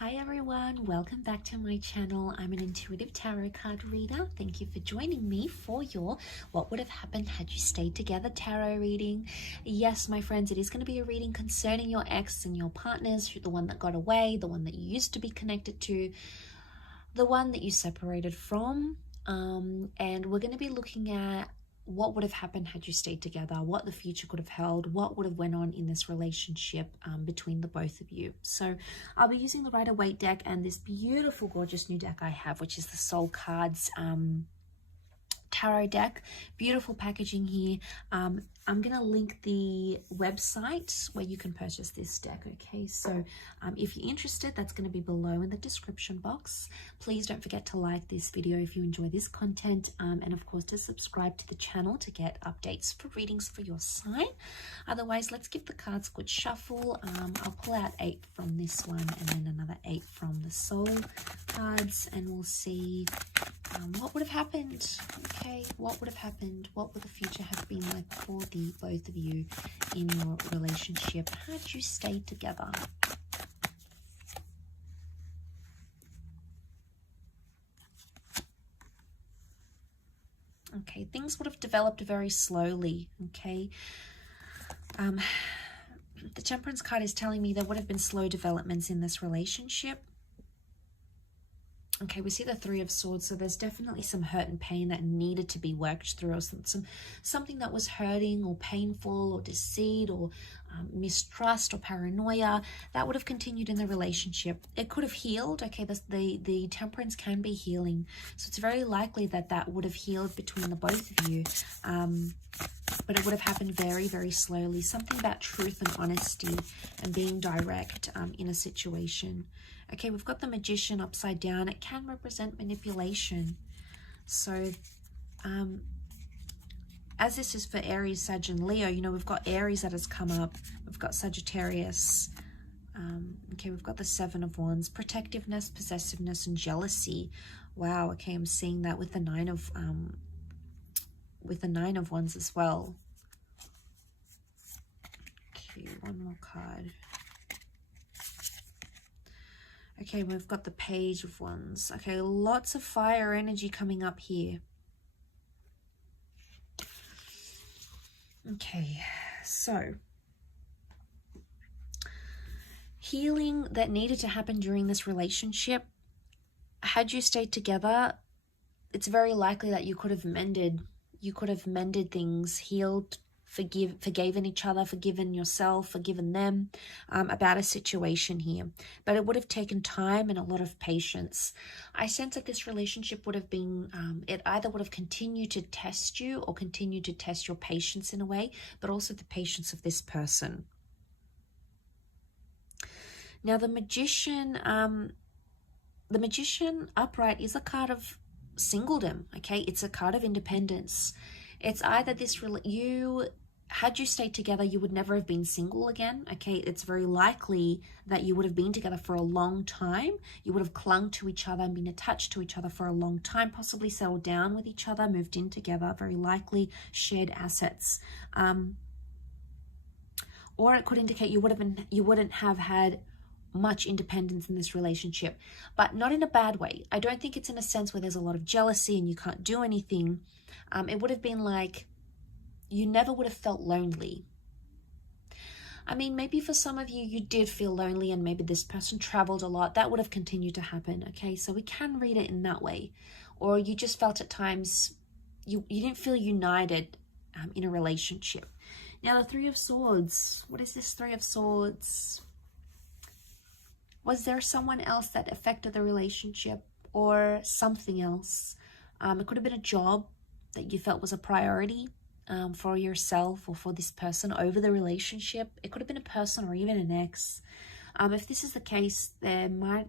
Hi everyone, welcome back to my channel. I'm an intuitive tarot card reader. Thank you for joining me for your What Would Have Happened Had You Stayed Together tarot reading. Yes, my friends, it is going to be a reading concerning your ex and your partners, the one that got away, the one that you used to be connected to, the one that you separated from. And we're going to be looking at what would have happened had you stayed together, what the future could have held, what would have went on in this relationship between the both of you. So I'll be using the Rider-Waite deck and this beautiful, gorgeous new deck I have, which is the Soul Cards tarot deck. Beautiful packaging here. I'm going to link the website where you can purchase this deck, okay? So if you're interested, that's going to be below in the description box. Please don't forget to like this video if you enjoy this content, and of course to subscribe to the channel to get updates for readings for your sign. Otherwise, let's give the cards a good shuffle. I'll pull out 8 from this one and then another 8 from the Soul cards, and we'll see what would have happened. Okay, what would have happened? What would the future have been like for the both of you in your relationship had you stayed together? Okay, things would have developed very slowly. Okay, the Temperance card is telling me there would have been slow developments in this relationship. Okay, we see the Three of Swords, so there's definitely some hurt and pain that needed to be worked through, or something that was hurting or painful or deceit or mistrust or paranoia that would have continued in the relationship. It could have healed. Okay, the Temperance can be healing, so it's very likely that that would have healed between the both of you, but it would have happened very, very slowly. Something about truth and honesty and being direct in a situation. Okay, we've got the Magician upside down. It can represent manipulation. So, as this is for Aries, Sag, and Leo, you know, we've got Aries that has come up. We've got Sagittarius. Okay, we've got the Seven of Wands. Protectiveness, possessiveness, and jealousy. Wow, okay, I'm seeing that with the Nine of Wands as well. Okay, one more card. Okay, we've got the Page of Wands. Okay, lots of fire energy coming up here. Okay, so healing that needed to happen during this relationship. Had you stayed together, it's very likely that you could have mended. You could have mended things, healed, forgiven each other, forgiven yourself, forgiven them about a situation here. But it would have taken time and a lot of patience. I sense that this relationship would have been, it either would have continued to test you or continued to test your patience in a way, but also the patience of this person. Now the Magician upright is a card of singledom, okay? It's a card of independence. It's either had you stayed together, you would never have been single again, okay? It's very likely that you would have been together for a long time. You would have clung to each other and been attached to each other for a long time, possibly settled down with each other, moved in together, very likely shared assets. Or it could indicate you wouldn't have had much independence in this relationship, but not in a bad way. I don't think it's in a sense where there's a lot of jealousy and you can't do anything. It would have been like you never would have felt lonely. I mean, maybe for some of you, you did feel lonely and maybe this person traveled a lot. That would have continued to happen, okay? So we can read it in that way. Or you just felt at times you didn't feel united in a relationship. Now, the Three of Swords. What is this Three of Swords? Was there someone else that affected the relationship or something else? It could have been a job that you felt was a priority for yourself or for this person over the relationship. It could have been a person or even an ex. If this is the case, there might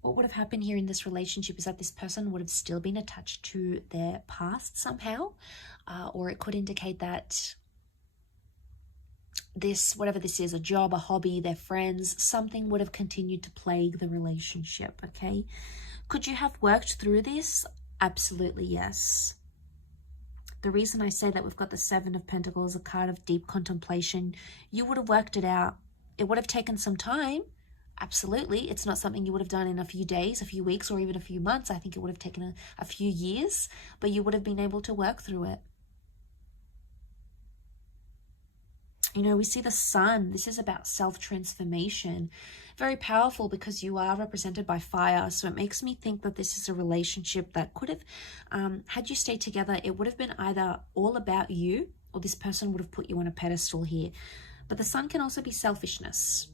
what would have happened here in this relationship is that this person would have still been attached to their past somehow, or it could indicate that this, whatever this is, a job, a hobby, their friends, something would have continued to plague the relationship, okay? Could you have worked through this? Absolutely, yes. The reason I say that we've got the Seven of Pentacles, a card of deep contemplation, you would have worked it out. It would have taken some time, Absolutely. It's not something you would have done in a few days, a few weeks, or even a few months. I think it would have taken a few years, but you would have been able to work through it. You know, we see the sun. This is about self-transformation. Very powerful because you are represented by fire. So it makes me think that this is a relationship that could have, had you stayed together, it would have been either all about you or this person would have put you on a pedestal here. But the sun can also be selfishness.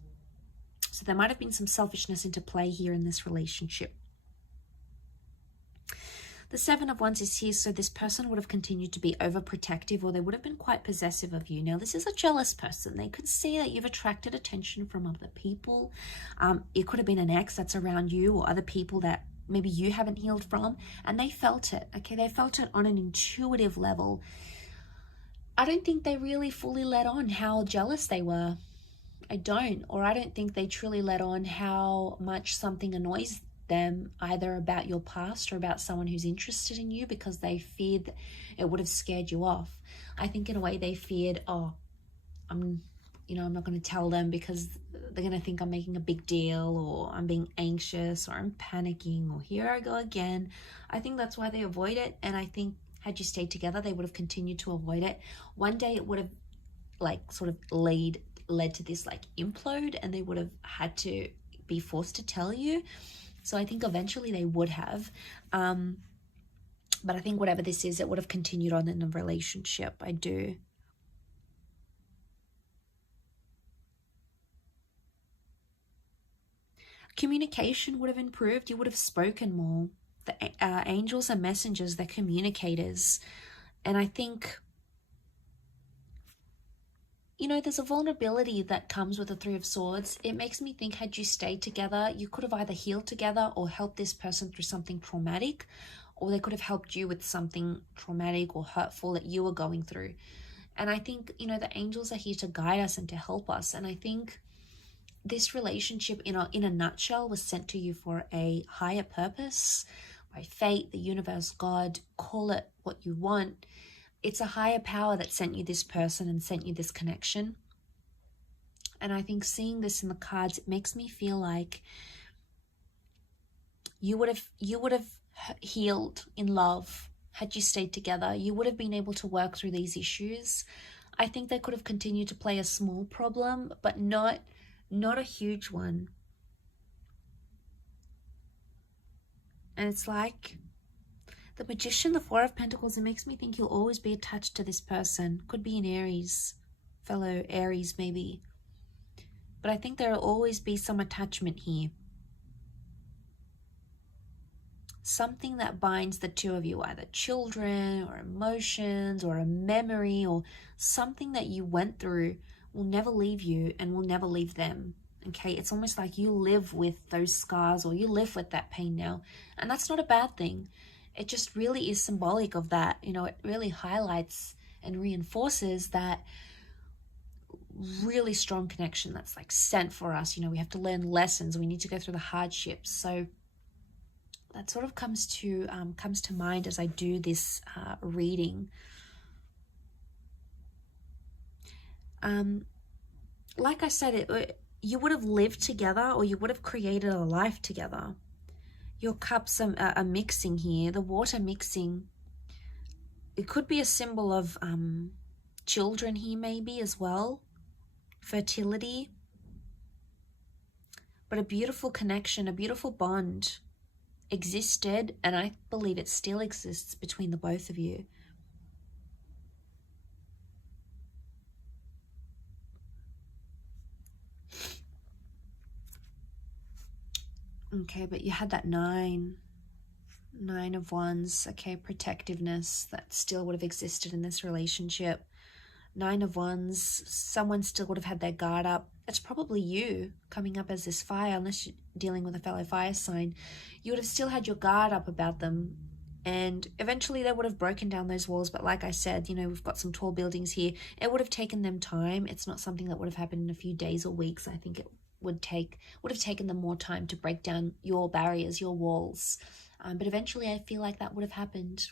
So there might have been some selfishness into play here in this relationship. The Seven of Wands is here, so this person would have continued to be overprotective, or they would have been quite possessive of you. Now, this is a jealous person. They could see that you've attracted attention from other people. It could have been an ex that's around you or other people that maybe you haven't healed from, and they felt it, okay? They felt it on an intuitive level. I don't think they really fully let on how jealous they were. I don't think they truly let on how much something annoys them, either about your past or about someone who's interested in you, because they feared that it would have scared you off. I think in a way they feared, oh, I'm not going to tell them because they're going to think I'm making a big deal, or I'm being anxious, or I'm panicking, or here I go again. I think that's why they avoid it. And I think had you stayed together, they would have continued to avoid it. One day it would have like sort of led to this like implode, and they would have had to be forced to tell you. So I think eventually they would have, but I think whatever this is, it would have continued on in a relationship. I do. Communication would have improved. You would have spoken more. The angels are messengers, they're communicators. And I think, you know, there's a vulnerability that comes with the Three of Swords. It makes me think, had you stayed together, you could have either healed together or helped this person through something traumatic, or they could have helped you with something traumatic or hurtful that you were going through. And I think, you know, the angels are here to guide us and to help us. And I think this relationship in a nutshell was sent to you for a higher purpose, by fate, the universe, God, call it what you want. It's a higher power that sent you this person and sent you this connection. And I think seeing this in the cards, it makes me feel like you would have healed in love had you stayed together. You would have been able to work through these issues. I think they could have continued to play a small problem, but not a huge one. And it's like the Magician, the Four of Pentacles, it makes me think you'll always be attached to this person. Could be an Aries, fellow Aries maybe. But I think there will always be some attachment here. Something that binds the two of you, either children or emotions or a memory or something that you went through will never leave you and will never leave them. Okay, it's almost like you live with those scars, or you live with that pain now. And that's not a bad thing. It just really is symbolic of that. You know, it really highlights and reinforces that really strong connection that's like sent for us. You know, we have to learn lessons. We need to go through the hardships. So that sort of comes to mind as I do this reading. Like I said, you would have lived together, or you would have created a life together. Your cups are mixing here, the water mixing. It could be a symbol of children here maybe as well, fertility. But a beautiful connection, a beautiful bond existed, and I believe it still exists between the both of you. Okay, but you had that Nine of Wands. Okay, protectiveness that still would have existed in this relationship. Nine of Wands, someone still would have had their guard up. It's probably you coming up as this fire, unless you're dealing with a fellow fire sign. You would have still had your guard up about them, and eventually they would have broken down those walls. But like I said, you know, we've got some tall buildings here. It would have taken them time. It's not something that would have happened in a few days or weeks. I think it would have taken them more time to break down your barriers, your walls. But eventually I feel like that would have happened.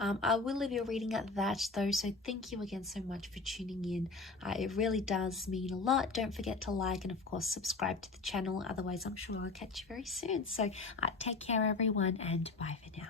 I will leave your reading at that though, so thank you again so much for tuning in. It really does mean a lot. Don't forget to like and of course subscribe to the channel, otherwise I'm sure I'll catch you very soon. So take care everyone, and bye for now.